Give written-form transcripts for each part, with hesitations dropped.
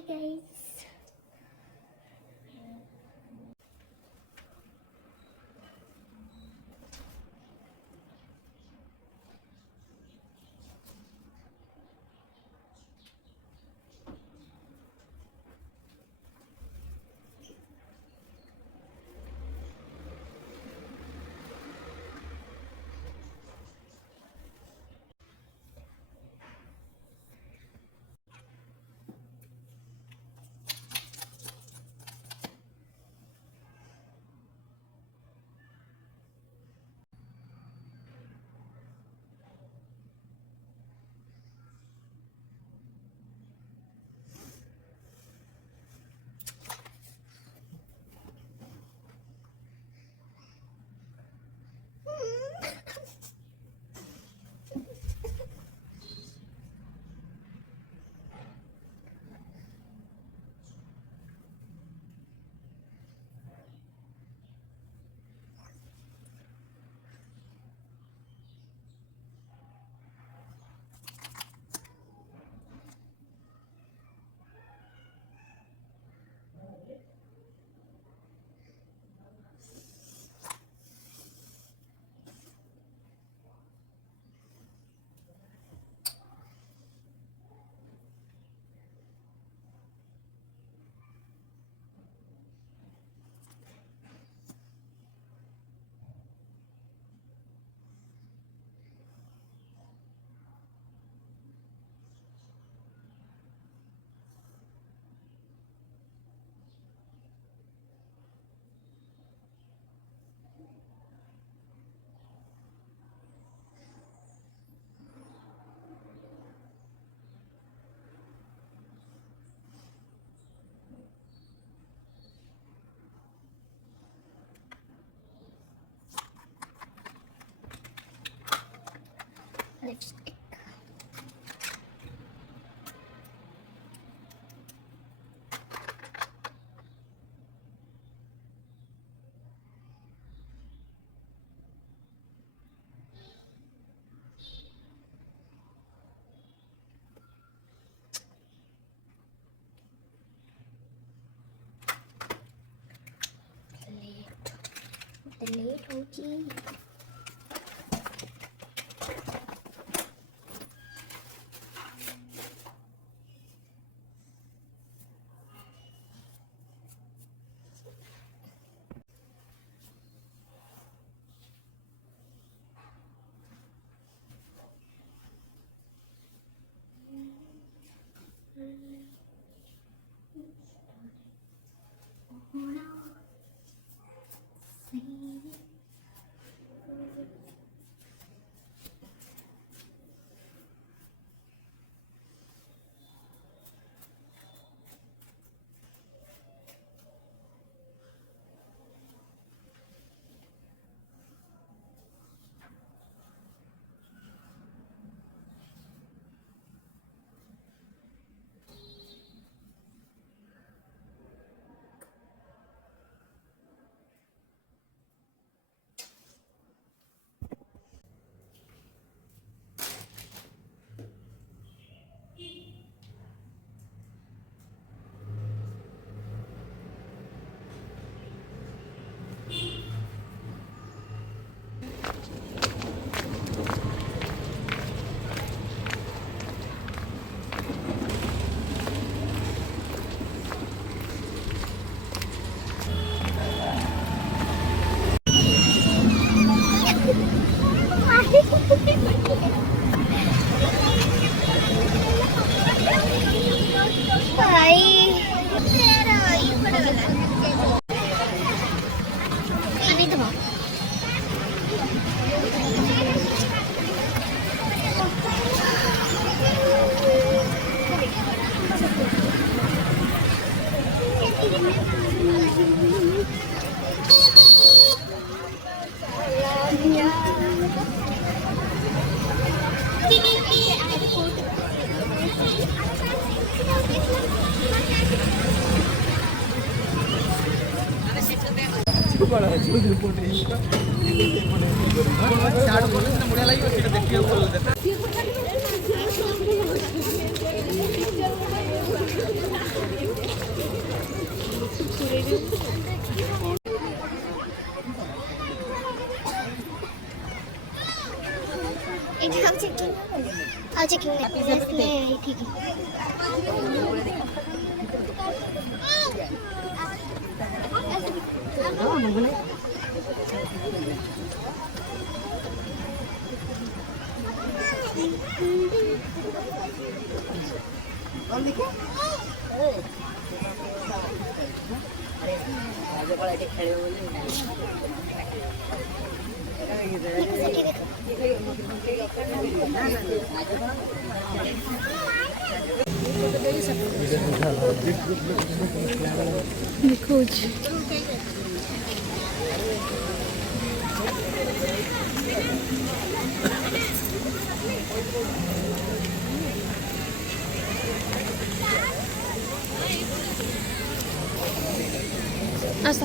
Hi guys. Lipstick. Late होगी। ଏଠି ଆଉ ଚେକିଂ ଠିକ୍ ଦେଖଉଛି। ଆସ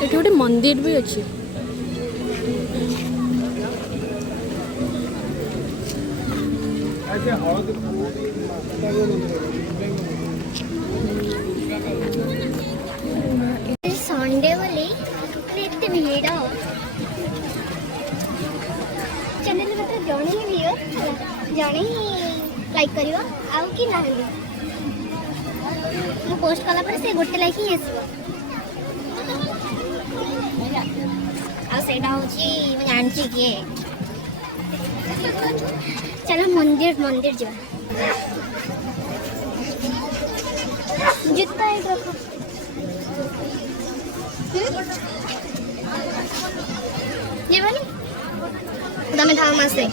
ଏଠି ଗୋଟେ ମନ୍ଦିର ବି ଅଛି। ସଣ୍ଡେ ବୋଲି ଏତେ ଭିଡ଼ ଚ୍ୟାନେଲ ମାତ୍ର ଜଣେ ହିଁ ଭିଡ଼ିଓ ଜଣେ ହିଁ ଲାଇକ୍ କରିବ ଆଉ କି ନାହାନ୍ତି ମୁଁ ପୋଷ୍ଟ କଲା ପରେ ସେ ଗୋଟେ ଲାଇକ୍ ହିଁ ଆସିବ ଆଉ ସେଇଟା ହେଉଛି ମୁଁ ଜାଣିଛି କିଏ ଚାଲ ମନ୍ଦିର ଯିବା ଜୁତା ଏଇଠି ରଖ ଯିବନି ତମେ ଥାଅ ମାସେ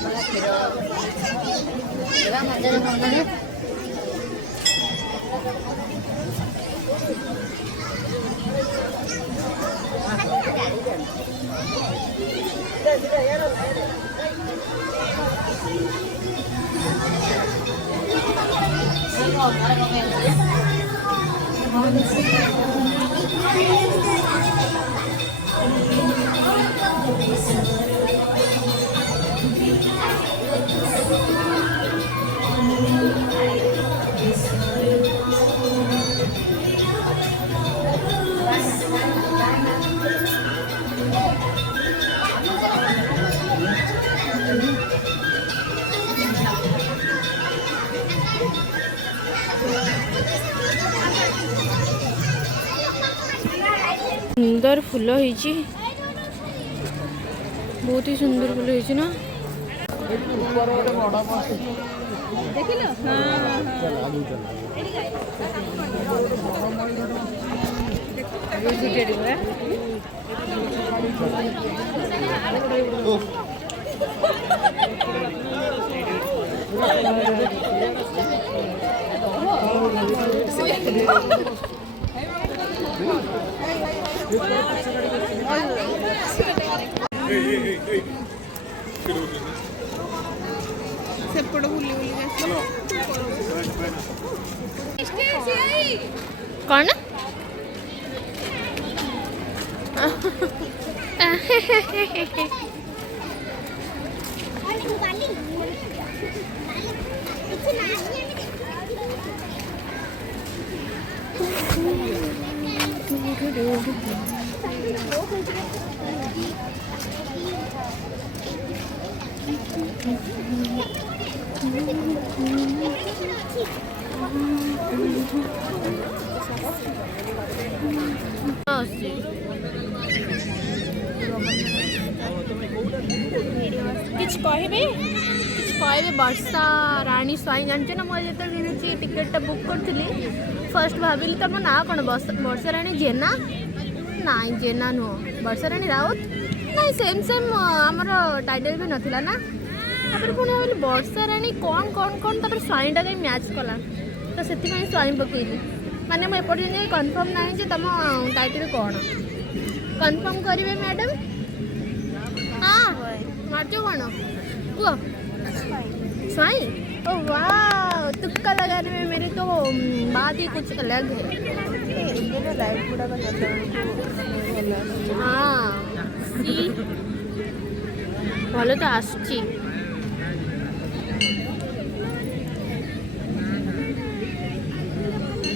सुंदर फूल होइछि बहुत ही सुंदर फूल होइछि ना देखिलो कौन किछ कहबे वर्षा रानी स्वाई जानते ना मुझे जो टिकेट बुक करी फर्स्ट भाविली तुम ना कौन वर्षा रानी जेना ना जेना नुह वर्षा रानी राउत ना सेम सेम आमर टाइटल भी नाला ना पुणी भाविली वर्षा रानी कौन कौन कौन स्वाईटा कहीं मैच कला तो से स्वाई पकईली माने मुझे एपर्तन कन्फर्म ना जे तुम टाइटल कौन कन्फर्म करेंगे मैडम हाँ मार्चो कौन कह स्वाई ओ वाह तुक्का लगाने में मेरी तो बात ही कुछ अलग है। हाँ भले तो आसची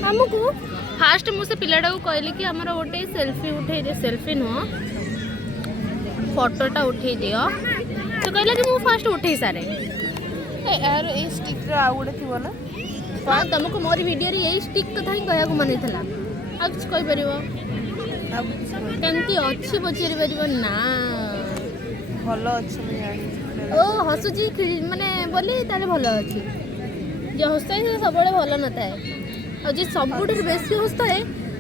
आमको फास्ट मुझे पिलाटा को कहली कि आमर गोटे सेल्फी उठे दे सेल्फी नुह फोटोटा उठे दियो तो कहला कि मुझे फास्ट उठे सारे यार ए स्टिक रे आ गुडे थिबो ना हाँ तुमको मोर वीडियो रे यही स्टिक कथा ही कहया को मन थला आ कुछ कहि परिबो केमती अच्छी पचेरी परिबो ना भलो अछि मैं जानि ओ हसुची माने बोली ताले भलो अछि जे हसताय से सबले भलो न थाए और जे सबुठर बेसी हसताय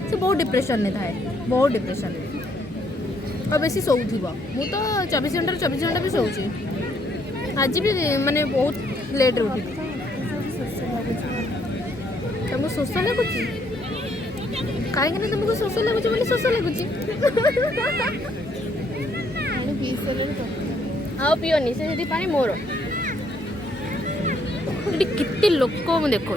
से बहुत डिप्रेशन ने थाए बहुत डिप्रेशन और बेसी सोउथिबो मु तो 24 घंटा भी सोउची आज भी माने बहुत लेट उठी तुमको शोष लगुच कहीं तुमको शोष लगुच बोली शोष लगुच आओ पियोनी से पानी मोर कितने लोक मुझे देखो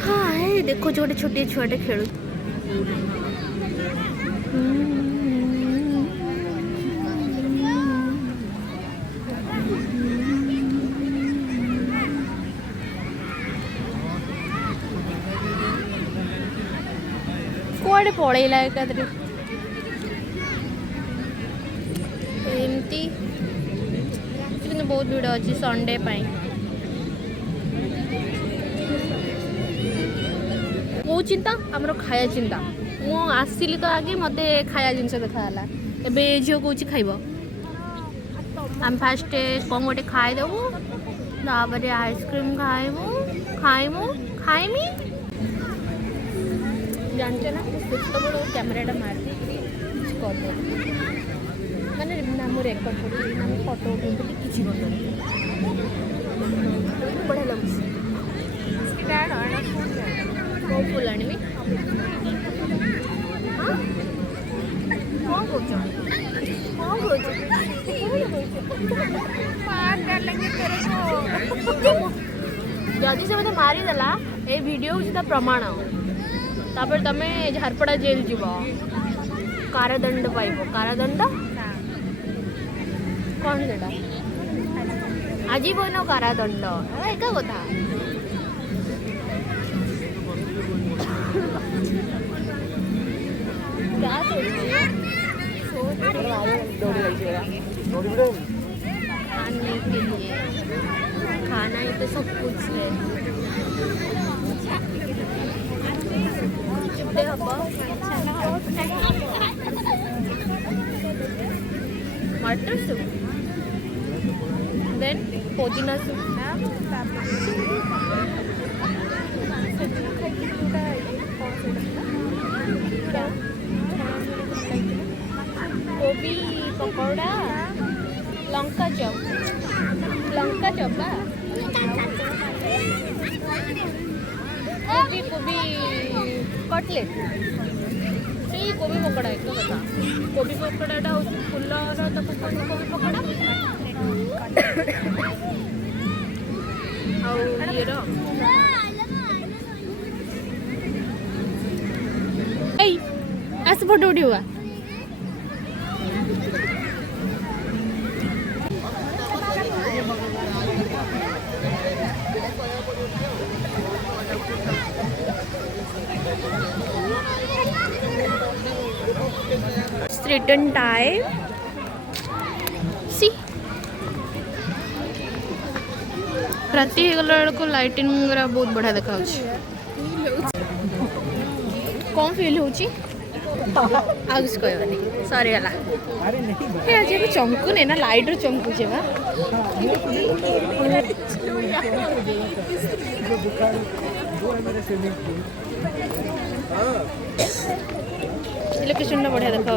हाँ देखो छोटे छोटे छुआटे खेलु कुआडे पड़ेला एकादरे एमती बहुत भीड़ अच्छी संडे पाई मो चिंता आमर खाया चिंता मु आसली तो आगे मत खाया जिनस देखा ए झील कौच खाइब आम फास्ट कौन गोटे खाईदेबू तापर आइसक्रीम खाइबू खाइमु खाइमी जानते ना तो बड़ कैमेराटा मारती कर माने नाम रेकर्ड कर नाम फोटो उठे किसी बढ़िया लगे कौ फुल आनमी कौन कौच जदि से मत मारिदेला ये वीडियो हूँ प्रमाण तापर तमे झारपड़ा जेल जीव कारादंड पाइब कारादंड कौन सेटा आजीवन कारादंड एका कथा खाने के लिए खाना ही तो सब कुछ है मटर सूप देन पुदीना सूप कोबी पकौड़ा लंका चप कोबी कटलेट से कोबी पकड़ा एक कथा कोबी पकड़ाटा हूँ फुलर तो कोबी पकड़ा आर आस फोटो उठा रिटर्न टाइम सी राति गला बेलू लाइटिंग बहुत बढ़िया देखा कौन फील होची आज कहनी सरी गला आज चमकुने ना लाइट चमकुचे बा लोकेशन बढ़िया देखा